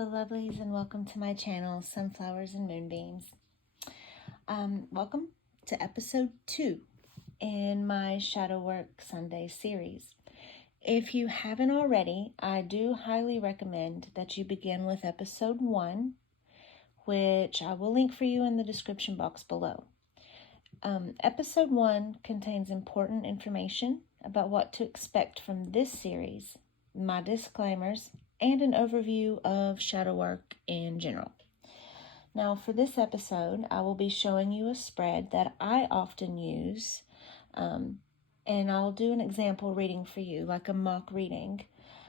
Hello lovelies, and welcome to my channel, Sunflowers and Moonbeams. Welcome to episode 2 in my Shadow Work Sunday series. If you haven't already, I do highly recommend that you begin with episode 1, which I will link for you in the description box below. Episode 1 contains important information about what to expect from this series, my disclaimers, and an overview of shadow work in general. Now, for this episode, I will be showing you a spread that I often use, and I'll do an example reading for you, like a mock reading.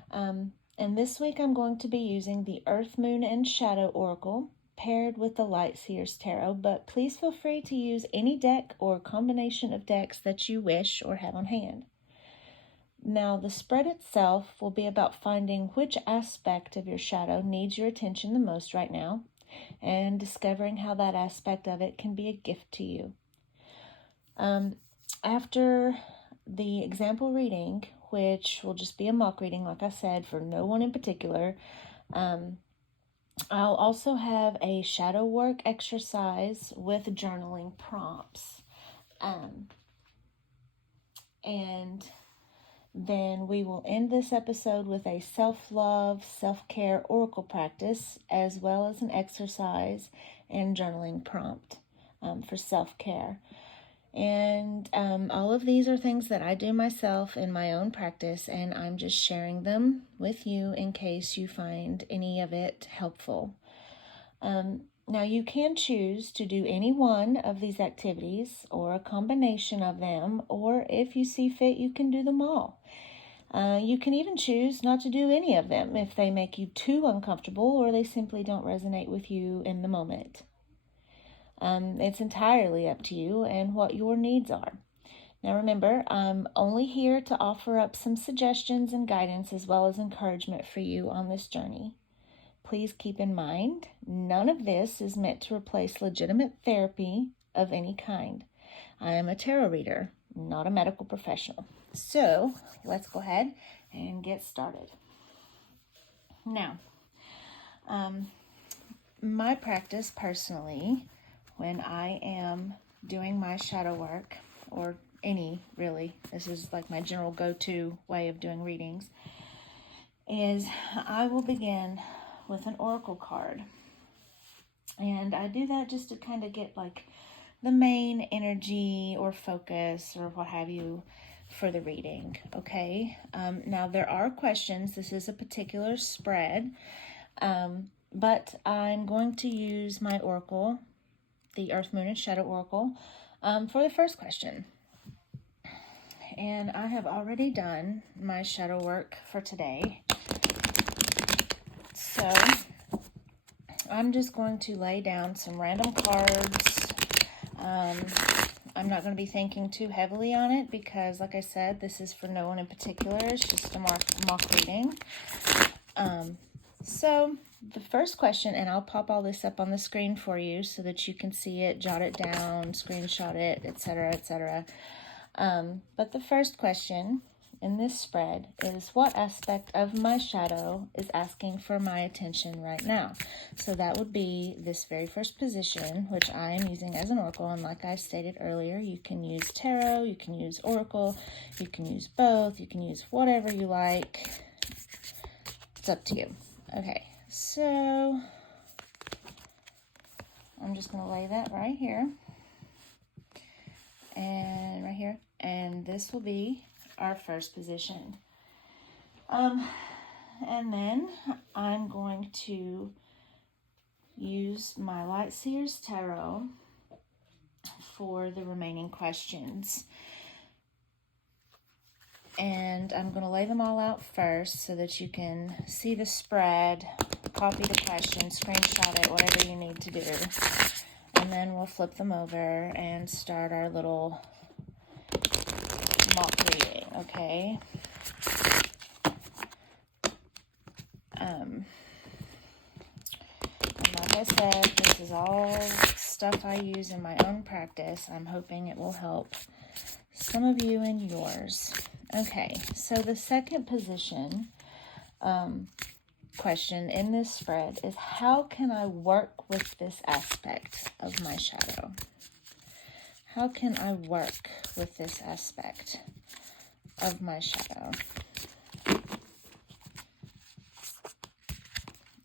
And this week I'm going to be using the Earth, Moon, and Shadow Oracle paired with the Light Seers Tarot, but please feel free to use any deck or combination of decks that you wish or have on hand. Now, the spread itself will be about finding which aspect of your shadow needs your attention the most right now and discovering how that aspect of it can be a gift to you. After the example reading, which will just be a mock reading, like I said, for no one in particular, I'll also have a shadow work exercise with journaling prompts. And then we will end this episode with a self-love, self-care oracle practice, as well as an exercise and journaling prompt for self-care. And all of these are things that I do myself in my own practice, and I'm just sharing them with you in case you find any of it helpful. Now, you can choose to do any one of these activities or a combination of them, or if you see fit, you can do them all. You can even choose not to do any of them if they make you too uncomfortable or they simply don't resonate with you in the moment. It's entirely up to you and what your needs are. Now remember, I'm only here to offer up some suggestions and guidance as well as encouragement for you on this journey. Please keep in mind, none of this is meant to replace legitimate therapy of any kind. I am a tarot reader, not a medical professional. So let's go ahead and get started. Now, my practice personally, when I am doing my shadow work, or any really, this is like my general go-to way of doing readings, is I will begin with an oracle card. And I do that just to kind of get like the main energy or focus or what have you for the reading, okay? Now there are questions. This is a particular spread, but I'm going to use my oracle, the Earth, Moon, and Shadow Oracle, for the first question. And I have already done my shadow work for today. So I'm just going to lay down some random cards. I'm not going to be thinking too heavily on it because, like I said, this is for no one in particular. It's just a mock reading. So the first question, and I'll pop all this up on the screen for you so that you can see it, jot it down, screenshot it, etc., etc. But the first question in this spread is, what aspect of my shadow is asking for my attention right now? So that would be this very first position, which I am using as an oracle. And like I stated earlier, you can use tarot, you can use oracle, you can use both, you can use whatever you like. It's up to you. Okay, so I'm just going to lay that right here and right here. And this will be our first position. And then I'm going to use my Light Seers Tarot for the remaining questions. And I'm going to lay them all out first so that you can see the spread, copy the question, screenshot it, whatever you need to do. And then we'll flip them over and start our little mock reading, okay? And like I said, this is all stuff I use in my own practice. I'm hoping it will help some of you in yours. Okay, so the second position question in this spread is, how can I work with this aspect of my shadow? How can I work with this aspect of my shadow?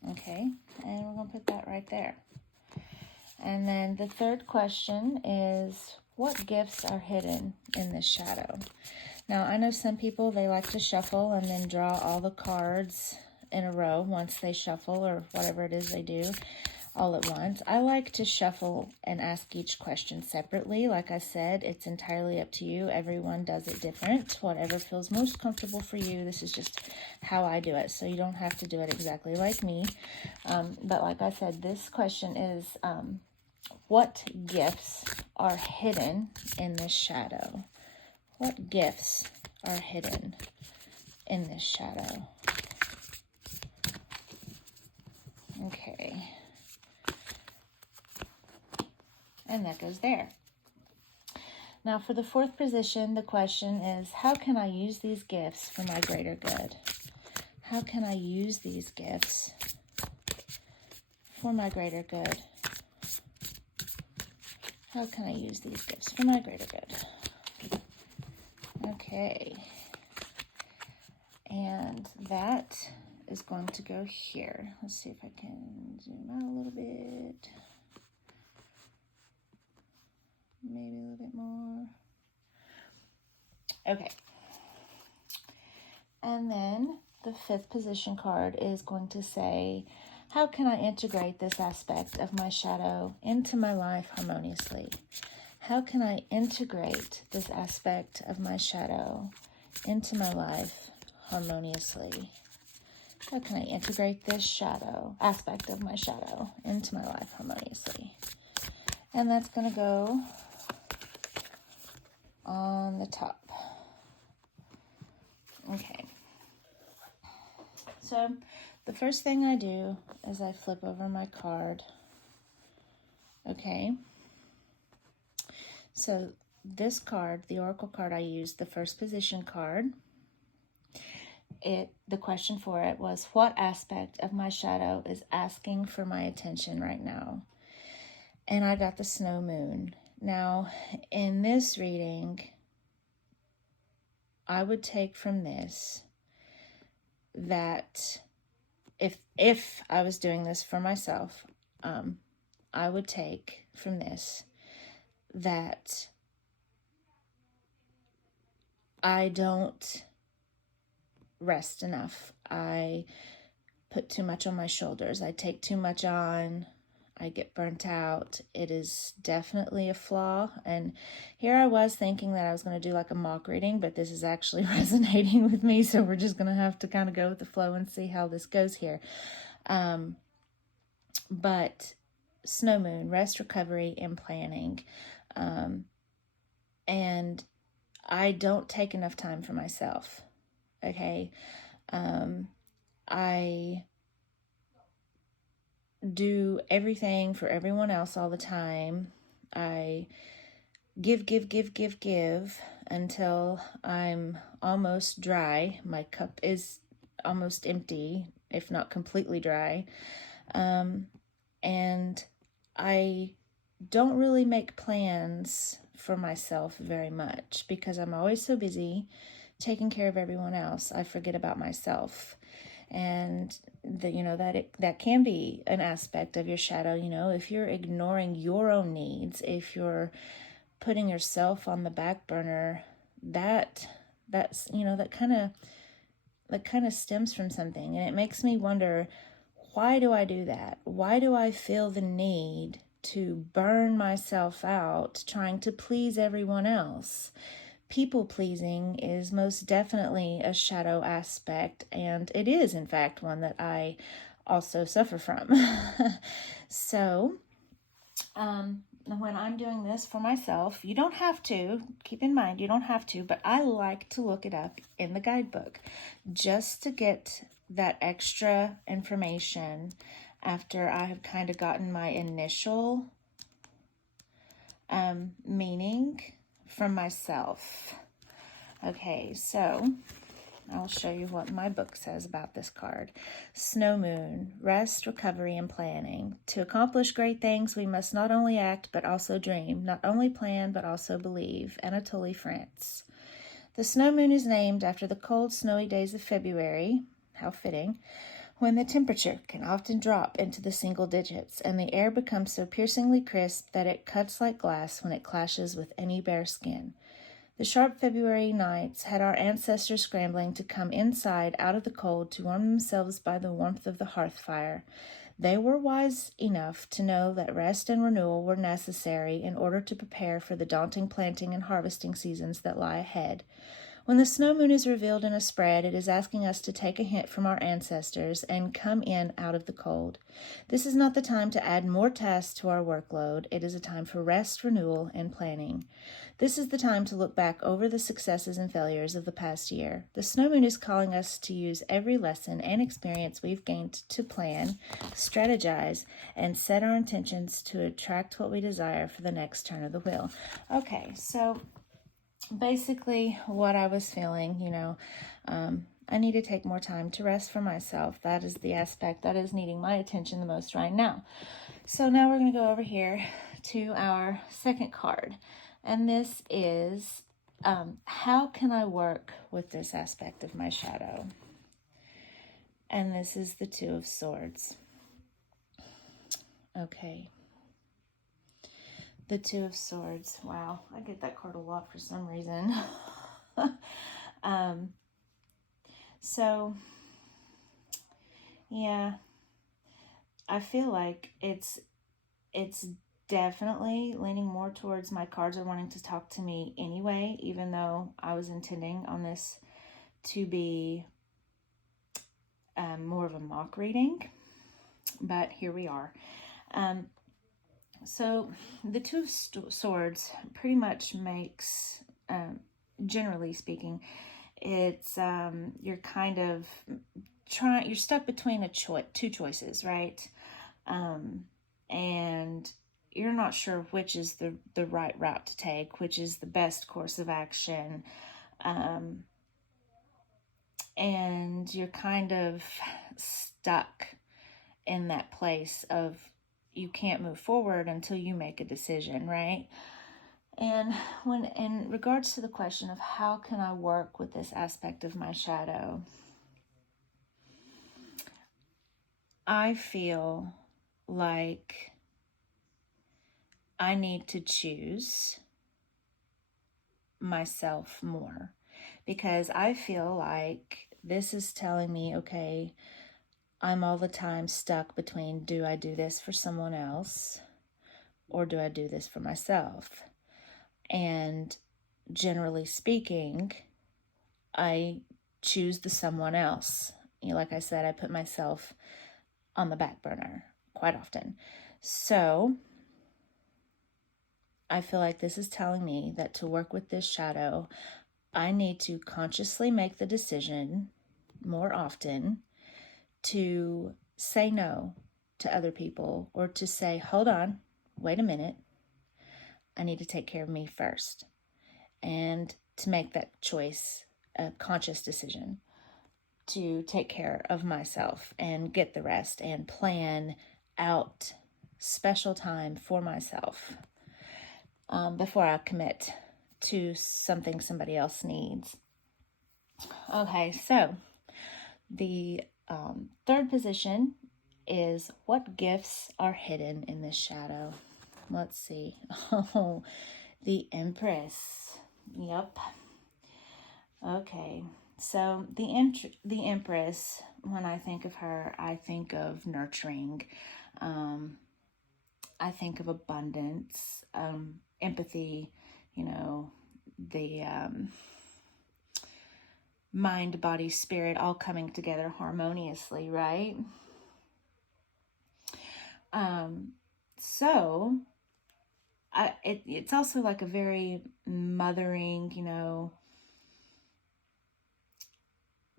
Okay, and we're going to put that right there. And then the third question is, what gifts are hidden in this shadow? Now, I know some people, they like to shuffle and then draw all the cards in a row once they shuffle, or whatever it is they do all at once. I like to shuffle and ask each question separately. Like I said, it's entirely up to you. Everyone does it different. Whatever feels most comfortable for you. This is just how I do it, so you don't have to do it exactly like me. But like I said, this question is, what gifts are hidden in this shadow? What gifts are hidden in this shadow? Okay. And that goes there. Now for the fourth position, the question is, how can I use these gifts for my greater good? How can I use these gifts for my greater good? How can I use these gifts for my greater good? Okay. And that is going to go here. Let's see if I can zoom out a little bit. Maybe a little bit more. Okay. And then the fifth position card is going to say, how can I integrate this aspect of my shadow into my life harmoniously? How can I integrate this aspect of my shadow into my life harmoniously? How can I integrate this aspect of my shadow into my life harmoniously? And that's going to go on the top. Okay. So the first thing I do is I flip over my card. Okay. So this card, the oracle card I used, the first position card, the question for it was, what aspect of my shadow is asking for my attention right now? And I got the snow moon. Now, in this reading, I would take from this that if I was doing this for myself, I would take from this that I don't rest enough. I put too much on my shoulders. I take too much on. I get burnt out. It is definitely a flaw. And here I was thinking that I was going to do like a mock reading, but this is actually resonating with me. So we're just going to have to kind of go with the flow and see how this goes here. But snow moon, rest, recovery, and planning. And I don't take enough time for myself. Okay. I do everything for everyone else all the time. I give until I'm almost dry. My cup is almost empty, if not completely dry. And I don't really make plans for myself very much because I'm always so busy taking care of everyone else. I forget about myself. And that can be an aspect of your shadow. If you're ignoring your own needs, if you're putting yourself on the back burner, that kind of stems from something. And it makes me wonder, why do I do that? Why do I feel the need to burn myself out trying to please everyone else? People pleasing is most definitely a shadow aspect, and it is, in fact, one that I also suffer from. So, when I'm doing this for myself, you don't have to, keep in mind, you don't have to, but I like to look it up in the guidebook just to get that extra information after I have kind of gotten my initial meaning from myself. Okay, so I'll show you what my book says about this card. Snow Moon, rest, recovery, and planning. To accomplish great things, we must not only act, but also dream. Not only plan, but also believe. Anatole France. The snow moon is named after the cold, snowy days of February. How fitting. When the temperature can often drop into the single digits, and the air becomes so piercingly crisp that it cuts like glass when it clashes with any bare skin. The sharp February nights had our ancestors scrambling to come inside out of the cold to warm themselves by the warmth of the hearth fire. They were wise enough to know that rest and renewal were necessary in order to prepare for the daunting planting and harvesting seasons that lie ahead. When the snow moon is revealed in a spread, it is asking us to take a hint from our ancestors and come in out of the cold. This is not the time to add more tasks to our workload. It is a time for rest, renewal, and planning. This is the time to look back over the successes and failures of the past year. The snow moon is calling us to use every lesson and experience we've gained to plan, strategize, and set our intentions to attract what we desire for the next turn of the wheel. Okay, so basically what I was feeling, I need to take more time to rest for myself. That is the aspect that is needing my attention the most right now. So now we're going to go over here to our second card. And this is, how can I work with this aspect of my shadow? And this is the Two of Swords. Okay. The Two of Swords. Wow, I get that card a lot for some reason. So, yeah, I feel like it's definitely leaning more towards my cards are wanting to talk to me anyway, even though I was intending on this to be more of a mock reading. But here we are. So the Two of Swords pretty much makes, generally speaking, it's you're kind of you're stuck between two choices, right? And you're not sure which is the right route to take, which is the best course of action. And you're kind of stuck in that place of you can't move forward until you make a decision, right? And when in regards to the question of how can I work with this aspect of my shadow, I feel like I need to choose myself more, because I feel like this is telling me, okay, I'm all the time stuck between, do I do this for someone else or do I do this for myself? And generally speaking, I choose the someone else. Like I said, I put myself on the back burner quite often. So I feel like this is telling me that to work with this shadow, I need to consciously make the decision more often to say no to other people, or to say, hold on, wait a minute, I need to take care of me first. And to make that choice, a conscious decision to take care of myself and get the rest and plan out special time for myself before I commit to something somebody else needs. Okay, so the third position is what gifts are hidden in this shadow. Let's see. Oh, the Empress. Yep. Okay. So the Empress, when I think of her, I think of nurturing. I think of abundance, empathy, the mind, body, spirit all coming together harmoniously, right? So it's also like a very mothering,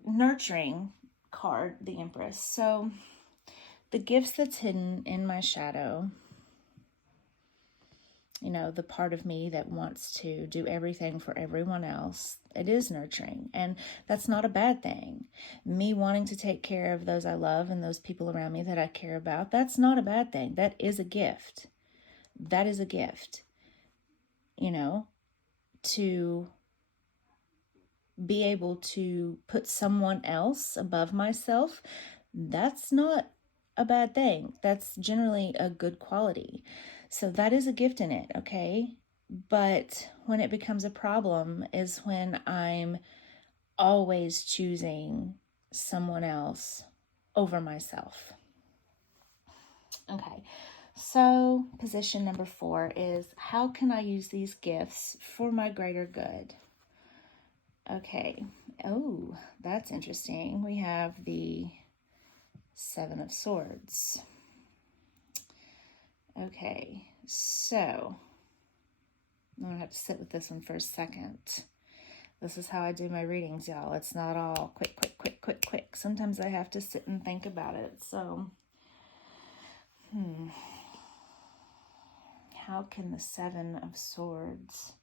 nurturing card, the Empress. So the gifts that's hidden in my shadow the part of me that wants to do everything for everyone else. It is nurturing, and that's not a bad thing. Me wanting to take care of those I love and those people around me that I care about, that's not a bad thing. That is a gift. That is a gift, to be able to put someone else above myself. That's not a bad thing. That's generally a good quality. So that is a gift in it, okay? But when it becomes a problem is when I'm always choosing someone else over myself. Okay, so position number 4 is, how can I use these gifts for my greater good? Okay, oh, that's interesting. We have the 7 of Swords. Okay, so I'm going to have to sit with this one for a second. This is how I do my readings, y'all. It's not all quick, quick, quick, quick, quick. Sometimes I have to sit and think about it. So, how can the 7 of Swords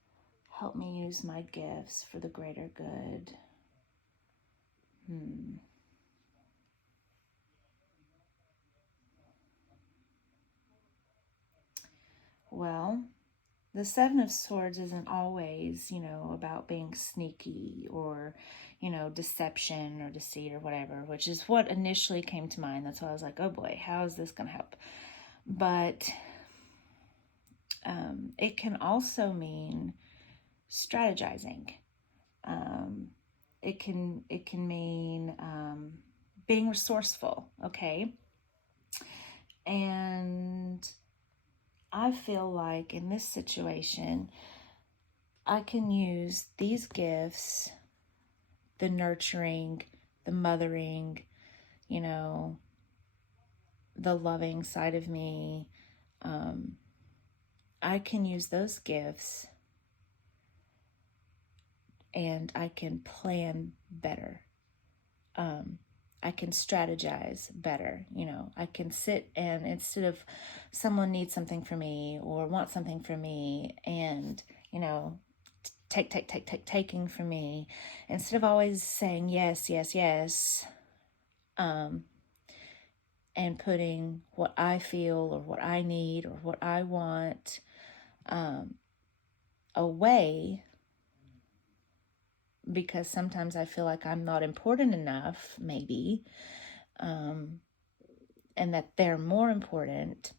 help me use my gifts for the greater good? Well, the 7 of Swords isn't always, about being sneaky or, deception or deceit or whatever, which is what initially came to mind. That's why I was like, oh boy, how is this going to help? But it can also mean strategizing. It can mean being resourceful, okay? And I feel like in this situation, I can use these gifts, the nurturing, the mothering, the loving side of me. I can use those gifts and I can plan better. I can strategize better. I can sit and instead of someone needs something from me or wants something from me and, taking from me, instead of always saying yes, yes, yes, and putting what I feel or what I need or what I want away, because sometimes I feel like I'm not important enough, maybe, and that they're more important.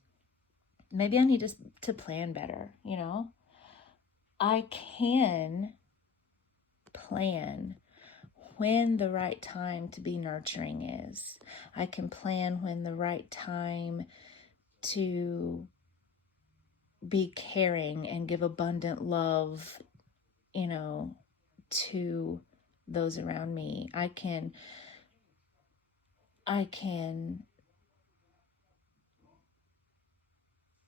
Maybe I need to plan better, I can plan when the right time to be nurturing is. I can plan when the right time to be caring and give abundant love, to those around me. I can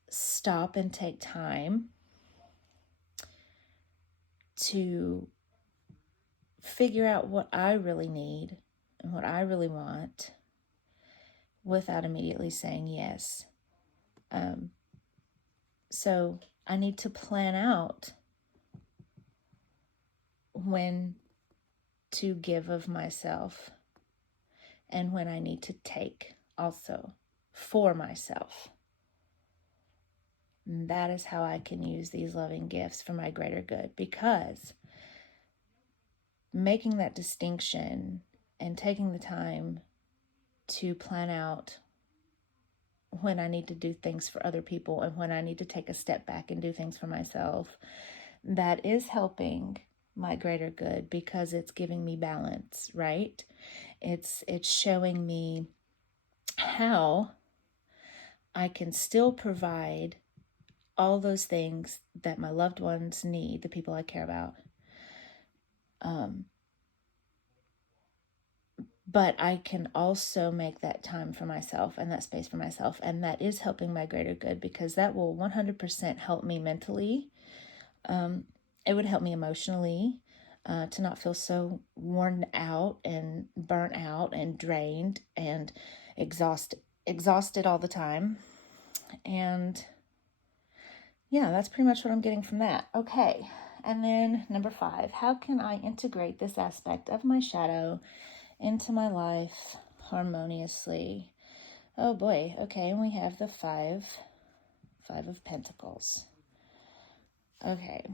stop and take time to figure out what I really need and what I really want without immediately saying yes. So I need to plan out when to give of myself and when I need to take also for myself. And that is how I can use these loving gifts for my greater good, because making that distinction and taking the time to plan out when I need to do things for other people and when I need to take a step back and do things for myself, that is helping my greater good, because it's giving me balance, right? It's showing me how I can still provide all those things that my loved ones need, the people I care about. But I can also make that time for myself and that space for myself. And that is helping my greater good, because that will 100% help me mentally. It would help me emotionally, to not feel so worn out and burnt out and drained and exhausted all the time. And yeah, that's pretty much what I'm getting from that. Okay. And then number 5, how can I integrate this aspect of my shadow into my life harmoniously? Oh boy. Okay. And we have the five of Pentacles. Okay.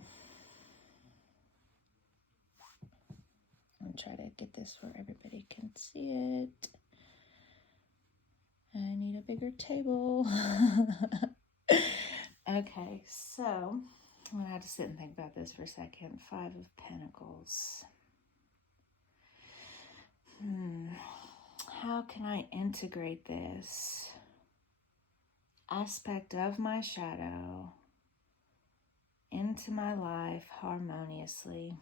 I'll try to get this where everybody can see it. I need a bigger table. Okay, so I'm going to have to sit and think about this for a second. 5 of Pentacles. How can I integrate this aspect of my shadow into my life harmoniously?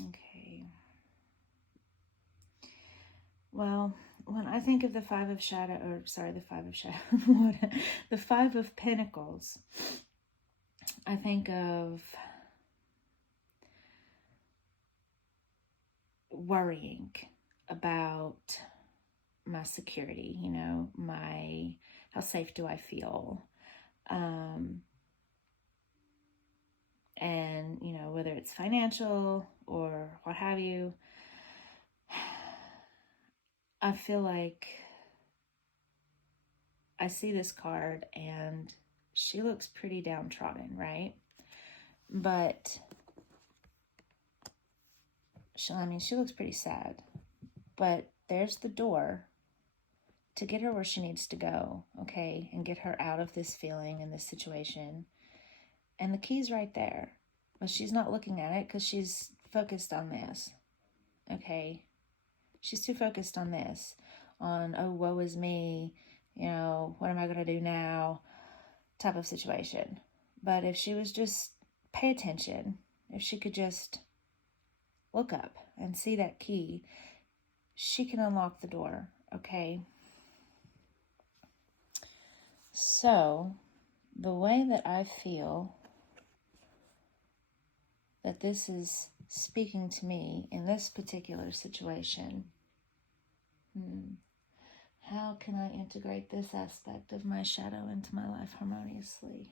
Okay. Well, when I think of the 5 of the 5 of Pentacles, I think of worrying about my security, how safe do I feel? And, whether it's financial or what have you, I feel like I see this card and she looks pretty downtrodden, right? But she looks pretty sad. But there's the door to get her where she needs to go, okay? And get her out of this feeling and this situation. And the key's right there. But she's not looking at it because she's focused on this, okay? She's too focused on this, on, oh, woe is me, what am I going to do now, type of situation. But if she was just pay attention, if she could just look up and see that key, she can unlock the door, okay? So, the way that I feel that this is speaking to me in this particular situation, how can I integrate this aspect of my shadow into my life harmoniously?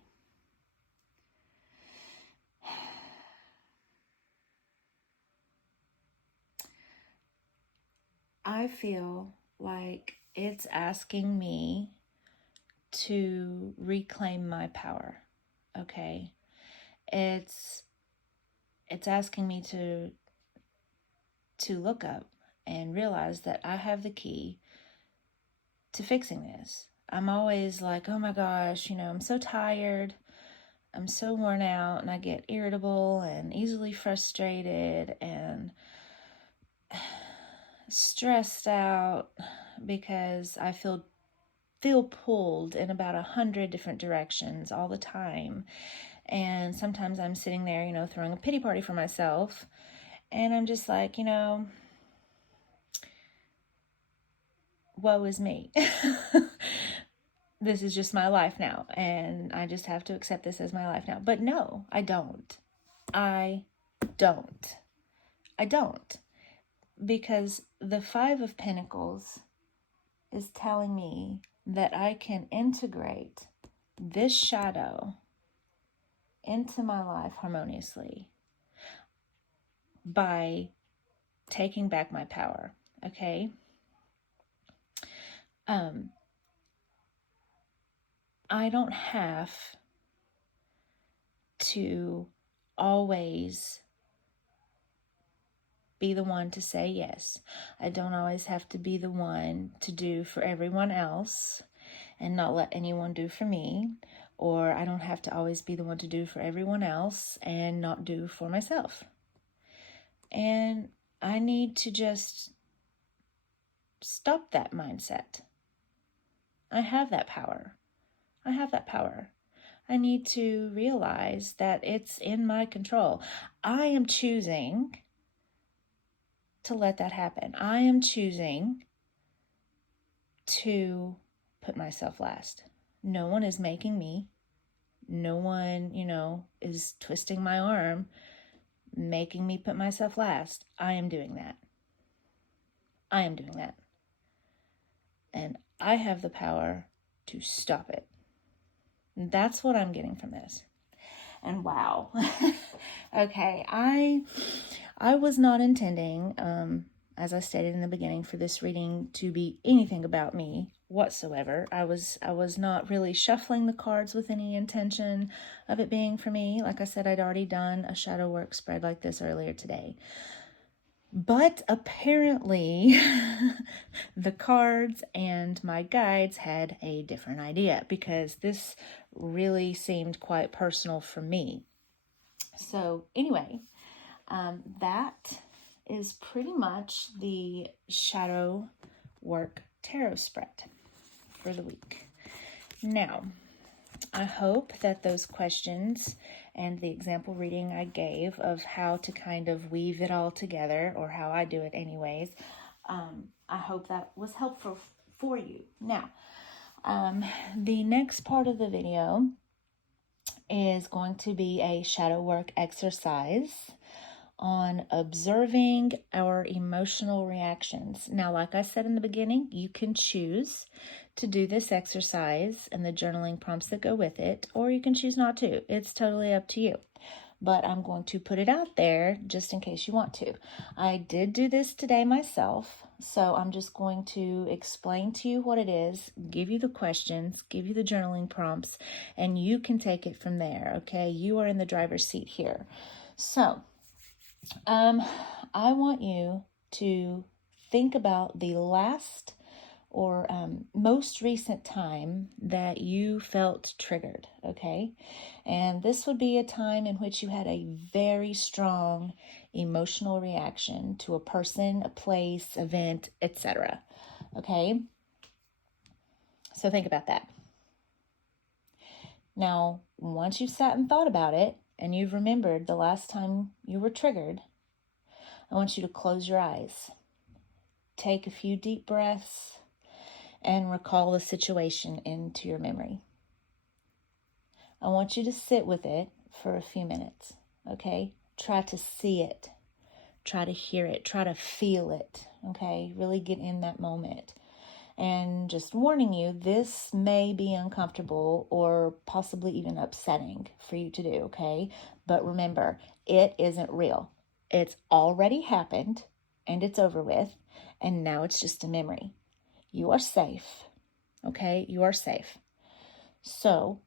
I feel like it's asking me to reclaim my power, okay? It's asking me to look up and realize that I have the key to fixing this. I'm always like, oh my gosh, I'm so tired, I'm so worn out, and I get irritable and easily frustrated and stressed out because I feel pulled in about 100 different directions all the time. And sometimes I'm sitting there, throwing a pity party for myself, and I'm just like, woe is me. This is just my life now, and I just have to accept this as my life now. But no, I don't. Because the 5 of Pentacles is telling me that I can integrate this shadow into my life harmoniously by taking back my power, okay? I don't have to always be the one to say yes. I don't always have to be the one to do for everyone else and not let anyone do for me. Or I don't have to always be the one to do for everyone else and not do for myself. And I need to just stop that mindset. I have that power. I need to realize that it's in my control. I am choosing to let that happen. I am choosing to put myself last. No one is making me. No one, is twisting my arm, making me put myself last. I am doing that. and I have the power to stop it. And that's what I'm getting from this. And wow. Okay, I was not intending, as I stated in the beginning, for this reading to be anything about me whatsoever. I was not really shuffling the cards with any intention of it being for me. Like I said, I'd already done a shadow work spread like this earlier today. But apparently, the cards and my guides had a different idea, because this really seemed quite personal for me. So anyway, that is pretty much the shadow work tarot spread for the week. Now, I hope that those questions and the example reading I gave of how to kind of weave it all together, or how I do it anyways, I hope that was helpful for you. Now, the next part of the video is going to be a shadow work exercise on observing our emotional reactions. Now, like I said in the beginning, you can choose to do this exercise and the journaling prompts that go with it, or you can choose not to. It's totally up to you. But I'm going to put it out there just in case you want to. I did do this today myself, so I'm just going to explain to you what it is, give you the questions, give you the journaling prompts, and you can take it from there, okay? You are in the driver's seat here. So, I want you to think about the last or most recent time that you felt triggered, okay? And this would be a time in which you had a very strong emotional reaction to a person, a place, event, etc., okay? So think about that. Now, once you've sat and thought about it, and you've remembered the last time you were triggered, I want you to close your eyes, take a few deep breaths, and recall the situation into your memory. I want you to sit with it for a few minutes, okay? Try to see it, try to hear it, try to feel it, okay? Really get in that moment. And just warning you, this may be uncomfortable or possibly even upsetting for you to do, okay? But remember, it isn't real. It's already happened and it's over with, and now it's just a memory. You are safe, okay? You are safe. So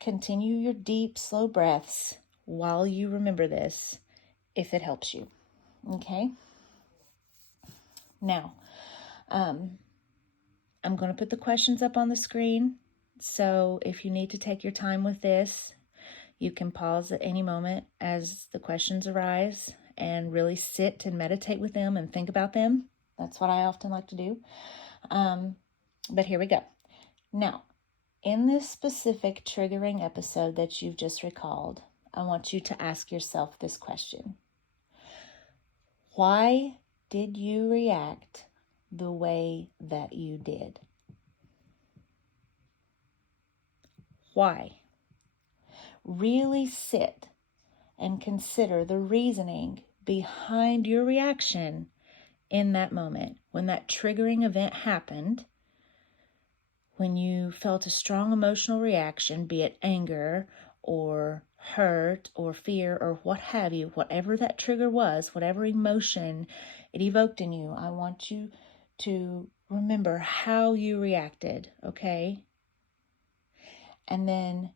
continue your deep, slow breaths while you remember this, if it helps you, okay? Now, I'm going to put the questions up on the screen, so if you need to take your time with this, you can pause at any moment as the questions arise and really sit and meditate with them and think about them. That's what I often like to do. But here we go. Now, in this specific triggering episode that you've just recalled, I want you to ask yourself this question. Why did you react the way that you did? Why? Really sit and consider the reasoning behind your reaction in that moment. When that triggering event happened, when you felt a strong emotional reaction, be it anger or hurt or fear or what have you, whatever that trigger was, whatever emotion it evoked in you, I want you to remember how you reacted, okay? And then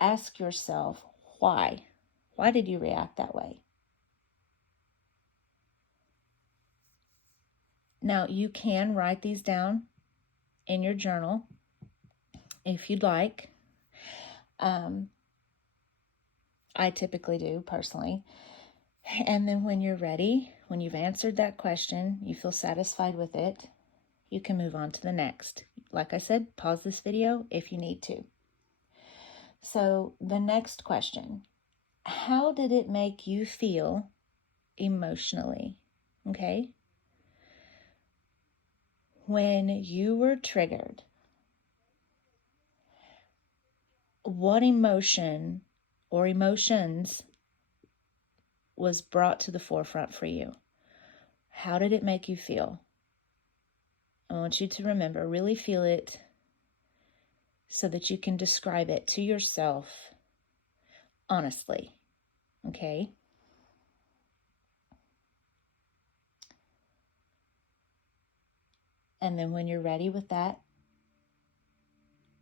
ask yourself, why? Why did you react that way? Now, you can write these down in your journal if you'd like. I typically do, personally. And then when you're ready, when you've answered that question, you feel satisfied with it, you can move on to the next. Like I said, pause this video if you need to. So the next question, how did it make you feel emotionally? Okay? When you were triggered, what emotion or emotions was brought to the forefront for you? How did it make you feel? I want you to remember, really feel it so that you can describe it to yourself honestly, okay? And then when you're ready with that,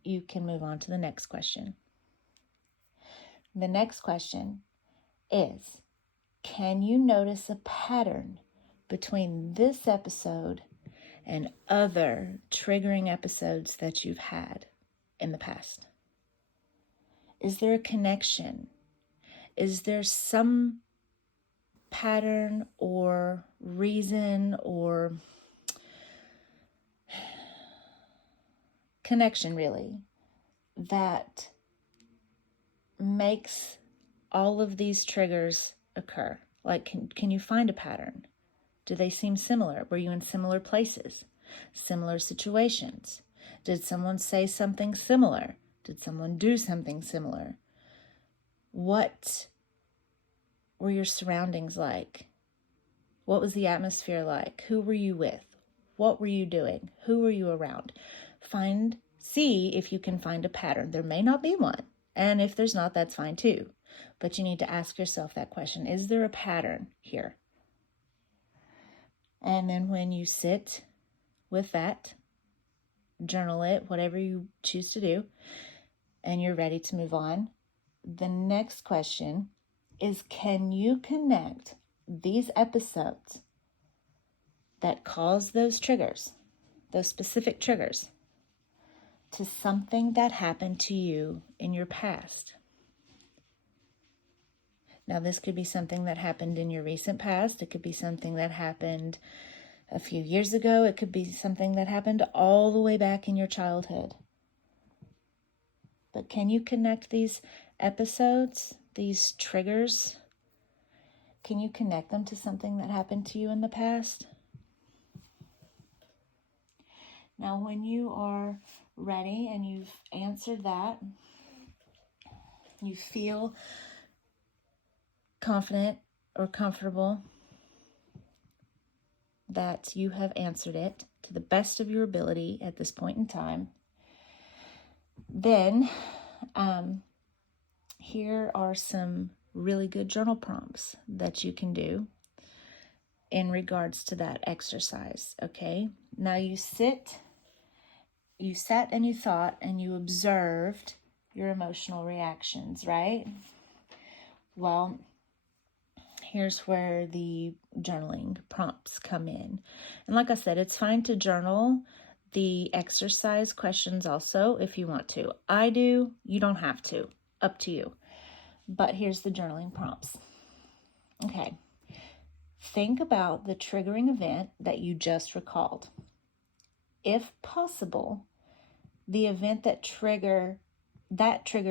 you can move on to the next question. The next question is, can you notice a pattern between this episode and other triggering episodes that you've had in the past? Is there a connection? Is there some pattern or reason or connection, really, that makes all of these triggers occur? Like, can you find a pattern? Do they seem similar? Were you in similar places? Similar situations? Did someone say something similar? Did someone do something similar? What were your surroundings like? What was the atmosphere like? Who were you with? What were you doing? Who were you around? See if you can find a pattern. There may not be one. And if there's not, that's fine too. But you need to ask yourself that question. Is there a pattern here? And then when you sit with that, journal it, whatever you choose to do, and you're ready to move on, the next question is, can you connect these episodes that cause those triggers, those specific triggers, to something that happened to you in your past? Now, this could be something that happened in your recent past. It could be something that happened a few years ago. It could be something that happened all the way back in your childhood. But can you connect these episodes, these triggers? Can you connect them to something that happened to you in the past? Now, when you are ready and you've answered that, you feel confident or comfortable that you have answered it to the best of your ability at this point in time, then here are some really good journal prompts that you can do in regards to that exercise, okay? Now you sat and you thought and you observed your emotional reactions, right? Well, here's where the journaling prompts come in. And like I said, it's fine to journal the exercise questions also if you want to. I do, you don't have to, up to you. But here's the journaling prompts. Okay. Think about the triggering event that you just recalled. If possible, the event that trigger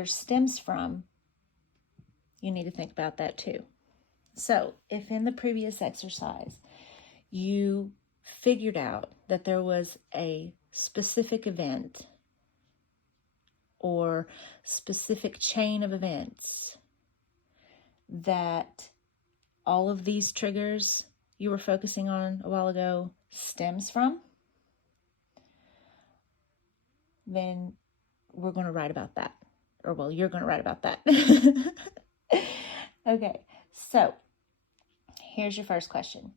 stems from, you need to think about that too. So if in the previous exercise you figured out that there was a specific event or specific chain of events that all of these triggers you were focusing on a while ago stems from, then we're going to write about that. Or, well, you're going to write about that. Okay, so here's your first question.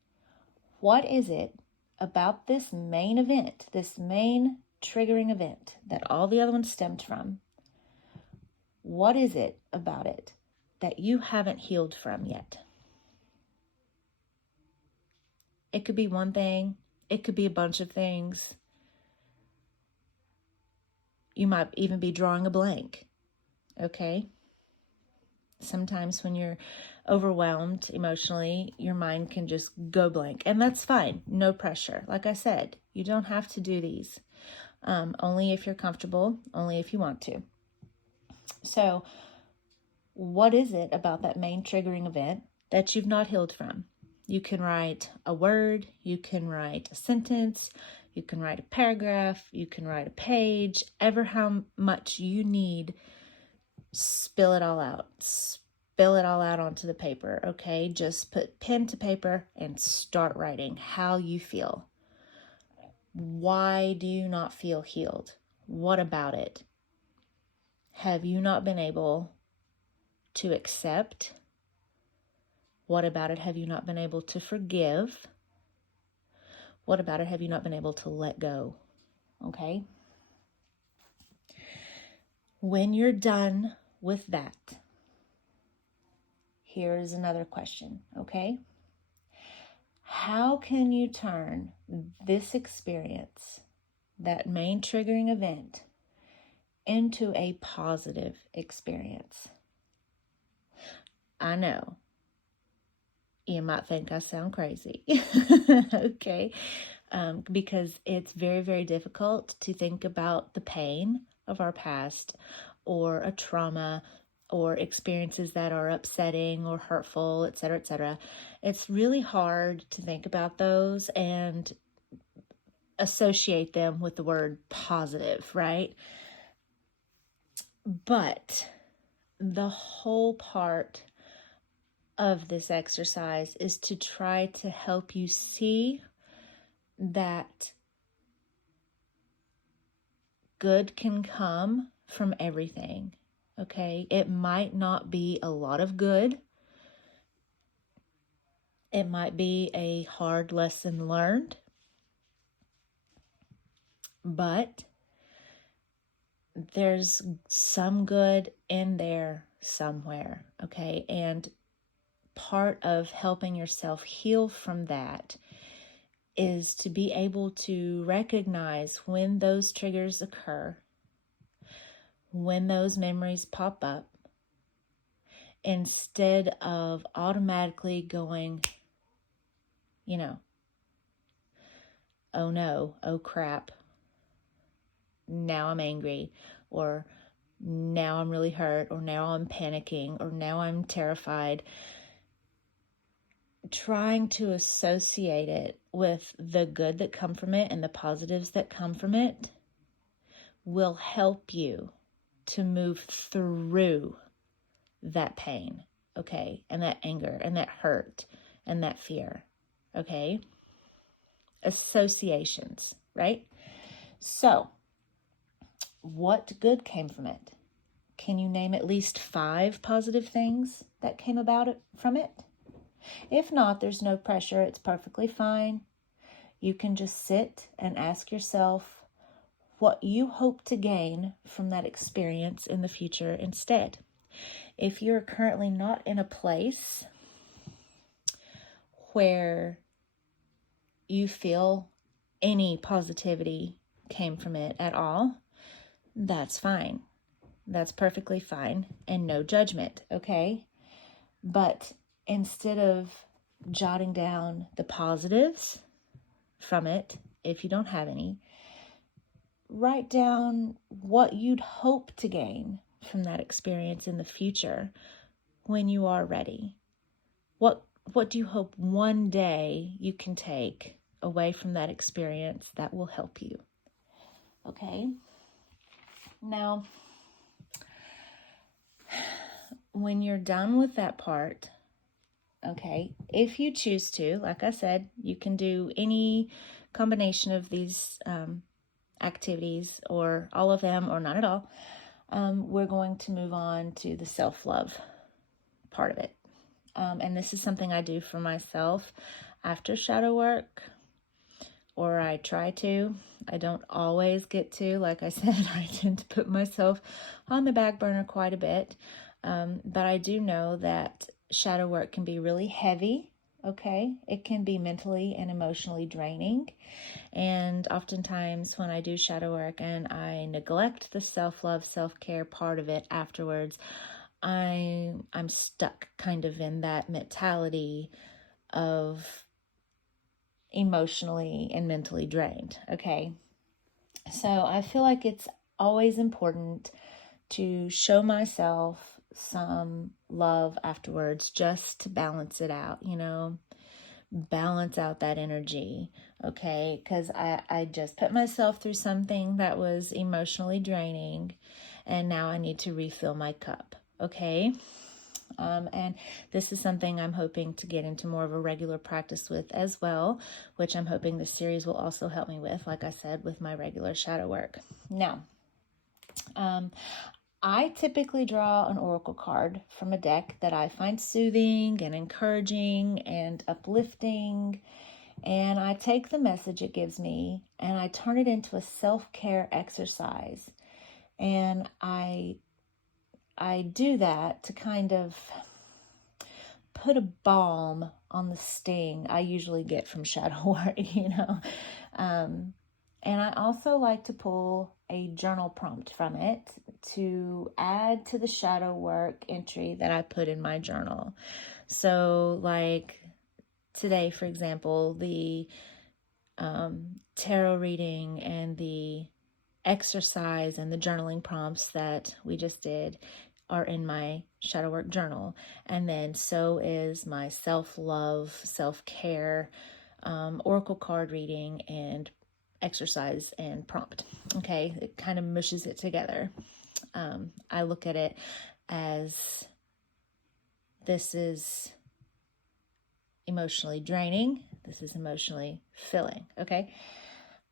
What is it about this main event, this main triggering event that all the other ones stemmed from? What is it about it that you haven't healed from yet? It could be one thing. It could be a bunch of things. You might even be drawing a blank, okay? Sometimes when you're overwhelmed emotionally, your mind can just go blank, and that's fine. No pressure. Like I said, you don't have to do these. Only if you're comfortable, only if you want to. So what is it about that main triggering event that you've not healed from? You can write a word, you can write a sentence, you can write a paragraph, you can write a page, ever how much you need. Spill it all out. Spill it all out onto the paper, okay? Just put pen to paper and start writing how you feel. Why do you not feel healed? What about it? Have you not been able to accept? What about it have you not been able to forgive? What about it have you not been able to let go? Okay? When you're done with that, here's another question, okay? How can you turn this experience, that main triggering event, into a positive experience? I know you might think I sound crazy, okay? Because it's very, very difficult to think about the pain of our past or a trauma or experiences that are upsetting or hurtful, etc., etc. It's really hard to think about those and associate them with the word positive, right? But the whole part of this exercise is to try to help you see that good can come from everything, okay? It might not be a lot of good. It might be a hard lesson learned, but there's some good in there somewhere, okay? And part of helping yourself heal from that is to be able to recognize when those triggers occur, when those memories pop up, instead of automatically going, oh no, oh crap, now I'm angry, or now I'm really hurt, or now I'm panicking, or now I'm terrified. Trying to associate it with the good that come from it and the positives that come from it will help you to move through that pain, okay, and that anger and that hurt and that fear, okay? Associations, right? So, what good came from it? Can you name at least 5 positive things that came about it from it? If not, there's no pressure. It's perfectly fine. You can just sit and ask yourself what you hope to gain from that experience in the future instead. If you're currently not in a place where you feel any positivity came from it at all, that's fine. That's perfectly fine and no judgment, okay? But instead of jotting down the positives from it, if you don't have any, write down what you'd hope to gain from that experience in the future when you are ready. What do you hope one day you can take away from that experience that will help you? Okay? Now, when you're done with that part, okay, if you choose to, like I said, you can do any combination of these activities, or all of them, or not at all. We're going to move on to the self-love part of it. And this is something I do for myself after shadow work, or I try to. I don't always get to. Like I said, I tend to put myself on the back burner quite a bit. But I do know that shadow work can be really heavy, okay? It can be mentally and emotionally draining. And oftentimes when I do shadow work and I neglect the self-love, self-care part of it afterwards, I'm stuck kind of in that mentality of emotionally and mentally drained, okay? So I feel like it's always important to show myself some love afterwards, just to balance it out, balance out that energy, okay? Because I just put myself through something that was emotionally draining, and now I need to refill my cup, okay? And this is something I'm hoping to get into more of a regular practice with as well, which I'm hoping this series will also help me with, like I said, with my regular shadow work. Now, I typically draw an oracle card from a deck that I find soothing and encouraging and uplifting. And I take the message it gives me and I turn it into a self-care exercise. And I do that to kind of put a balm on the sting I usually get from shadow work, And I also like to pull a journal prompt from it to add to the shadow work entry that I put in my journal. So like today, for example, the tarot reading and the exercise and the journaling prompts that we just did are in my shadow work journal. And then so is my self-love, self-care, oracle card reading and exercise and prompt. Okay, it kind of mushes it together. I look at it as this is emotionally draining, this is emotionally filling. Okay,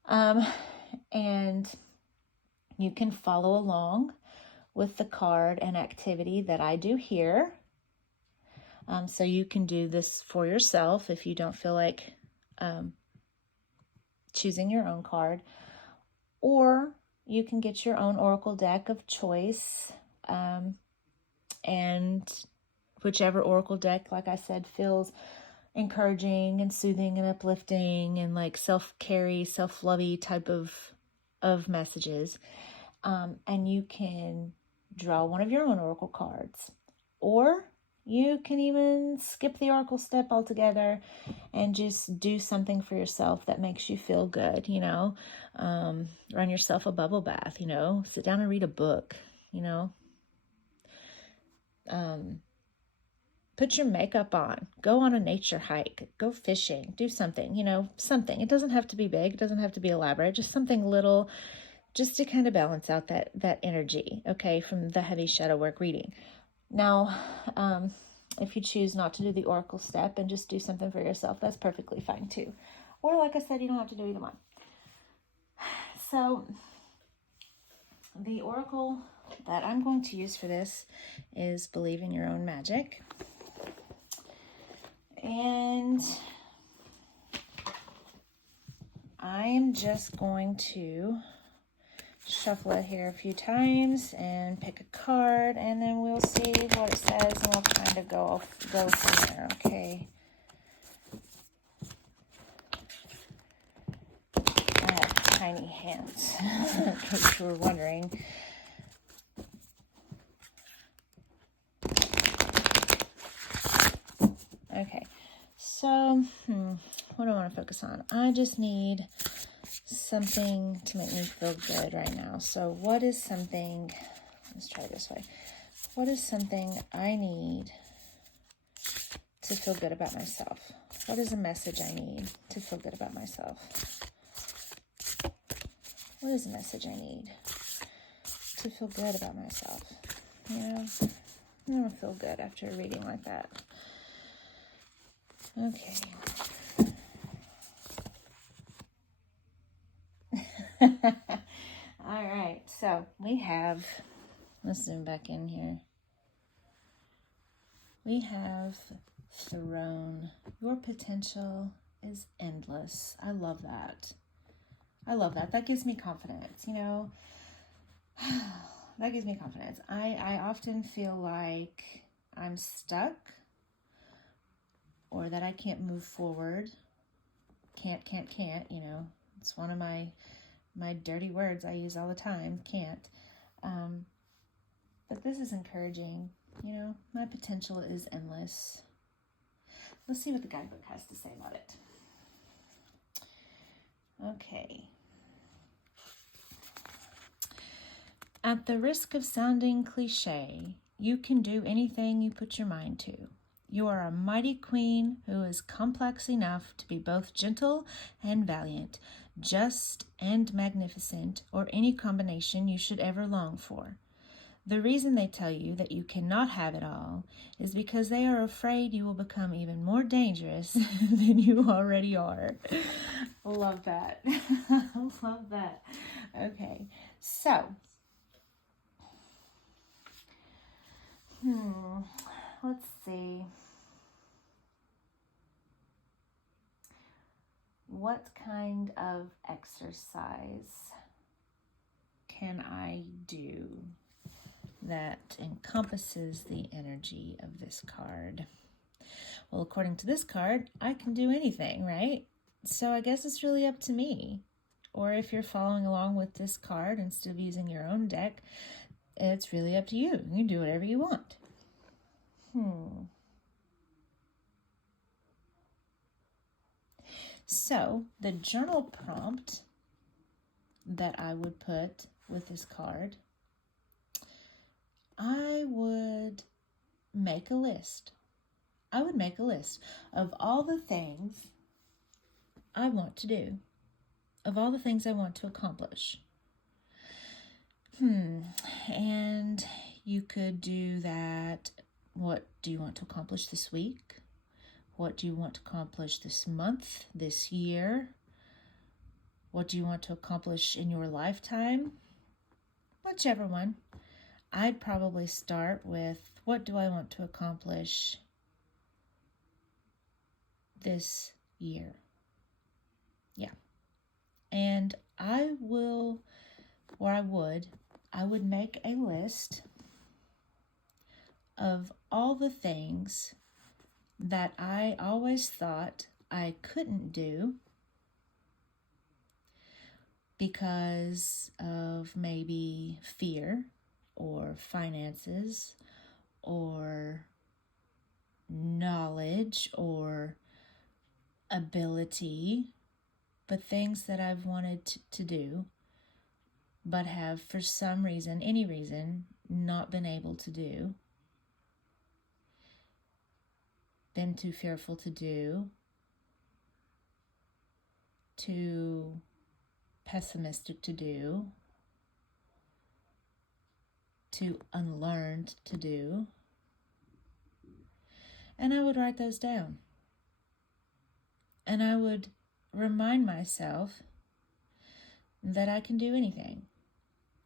and you can follow along with the card and activity that I do here. So you can do this for yourself if you don't feel like choosing your own card, or you can get your own oracle deck of choice, and whichever oracle deck, like I said, feels encouraging and soothing and uplifting and like self-carry, self-lovey type of messages. And you can draw one of your own oracle cards, or you can even skip the oracle step altogether and just do something for yourself that makes you feel good, run yourself a bubble bath, sit down and read a book, put your makeup on, go on a nature hike, go fishing, do something, something. It doesn't have to be big, it doesn't have to be elaborate, just something little, just to kind of balance out that energy, okay, from the heavy shadow work reading. Now, if you choose not to do the oracle step and just do something for yourself, that's perfectly fine too. Or like I said, you don't have to do either one. So the oracle that I'm going to use for this is Believe in Your Own Magic. And I am just going to shuffle it here a few times and pick a card, and then we'll see what it says and we'll kind of go from there, okay? I have tiny hands, in case you were wondering. Okay, so what do I want to focus on? I just need something to make me feel good right now. So what is something, let's try this way. What is something I need to feel good about myself? What is a message I need to feel good about myself? What is a message I need to feel good about myself? I want to feel good after a reading like that. Okay. All right, so we have, let's zoom back in here. We have Throne. Your potential is endless. I love that. That gives me confidence, that gives me confidence. I often feel like I'm stuck or that I can't move forward. Can't, it's one of my dirty words I use all the time, can't. But this is encouraging, my potential is endless. Let's see what the guidebook has to say about it. Okay. At the risk of sounding cliche, you can do anything you put your mind to. You are a mighty queen who is complex enough to be both gentle and valiant, just and magnificent, or any combination you should ever long for. The reason they tell you that you cannot have it all is because they are afraid you will become even more dangerous than you already are. Love that. Love that. Okay, so, let's see. What kind of exercise can I do that encompasses the energy of this card? Well, according to this card, I can do anything, right? So I guess it's really up to me. Or if you're following along with this card instead of using your own deck, it's really up to you. You can do whatever you want. So the journal prompt that I would put with this card, I would make a list. I would make a list of all the things I want to do, of all the things I want to accomplish. And you could do that. What do you want to accomplish this week? What do you want to accomplish this month, this year? What do you want to accomplish in your lifetime? Whichever one. I'd probably start with, what do I want to accomplish this year? Yeah. And I would make a list of all the things that I always thought I couldn't do because of maybe fear or finances or knowledge or ability, but things that I've wanted to do but have for some reason, any reason, not been able to do, been too fearful to do, too pessimistic to do, too unlearned to do. And I would write those down. And I would remind myself that I can do anything.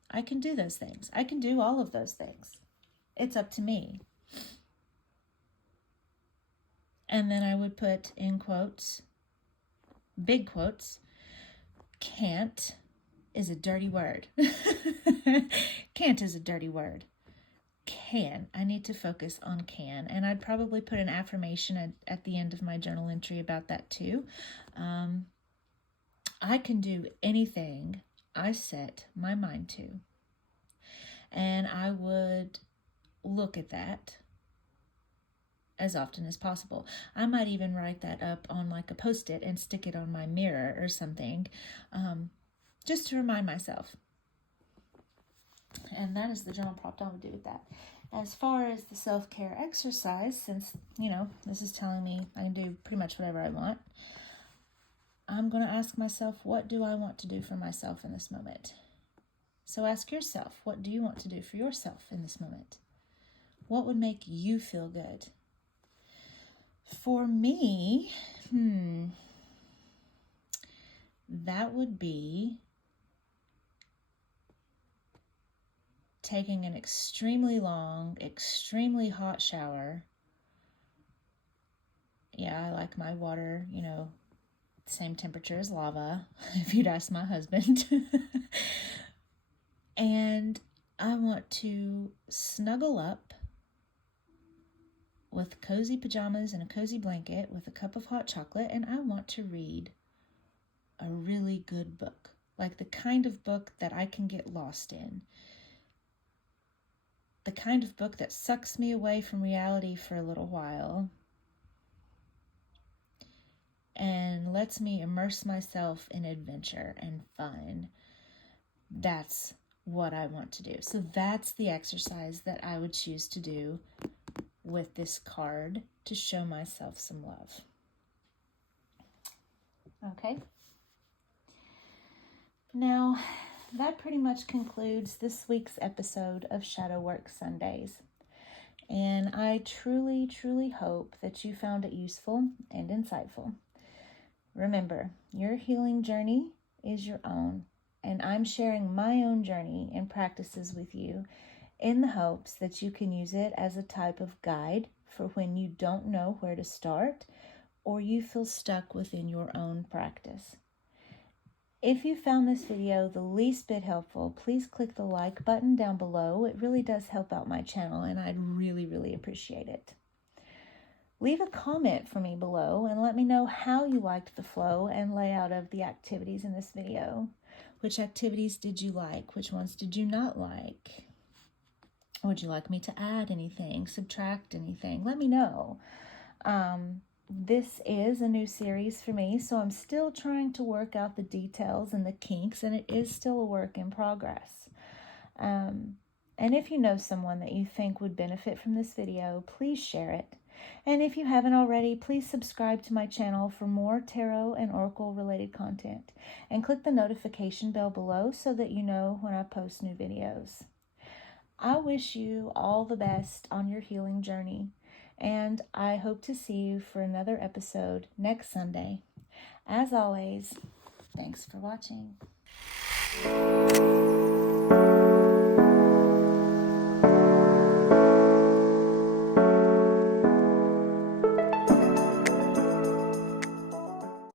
I can do those things. I can do all of those things. It's up to me. And then I would put in quotes, big quotes, can't is a dirty word. Can't is a dirty word. Can. I need to focus on can. And I'd probably put an affirmation at the end of my journal entry about that too. I can do anything I set my mind to. And I would look at that as often as possible. I might even write that up on like a Post-it and stick it on my mirror or something, just to remind myself. And that is the journal prompt I would do with that. As far as the self-care exercise, since, this is telling me I can do pretty much whatever I want, I'm going to ask myself, what do I want to do for myself in this moment? So ask yourself, what do you want to do for yourself in this moment? What would make you feel good? For me, that would be taking an extremely long, extremely hot shower. Yeah, I like my water, same temperature as lava, if you'd ask my husband. And I want to snuggle up with cozy pajamas and a cozy blanket with a cup of hot chocolate, and I want to read a really good book, like the kind of book that I can get lost in, the kind of book that sucks me away from reality for a little while and lets me immerse myself in adventure and fun. That's what I want to do. So that's the exercise that I would choose to do with this card to show myself some love. Okay. Now, that pretty much concludes this week's episode of Shadow Work Sundays. And I truly, truly hope that you found it useful and insightful. Remember, your healing journey is your own, and I'm sharing my own journey and practices with you in the hopes that you can use it as a type of guide for when you don't know where to start or you feel stuck within your own practice. If you found this video the least bit helpful, please click the like button down below. It really does help out my channel, and I'd really, really appreciate it. Leave a comment for me below and let me know how you liked the flow and layout of the activities in this video. Which activities did you like? Which ones did you not like? Would you like me to add anything, subtract anything? Let me know. This is a new series for me, so I'm still trying to work out the details and the kinks, and it is still a work in progress. And if you know someone that you think would benefit from this video, please share it. And if you haven't already, please subscribe to my channel for more tarot and oracle related content, and click the notification bell below so that you know when I post new videos. I wish you all the best on your healing journey, and I hope to see you for another episode next Sunday. As always, thanks for watching.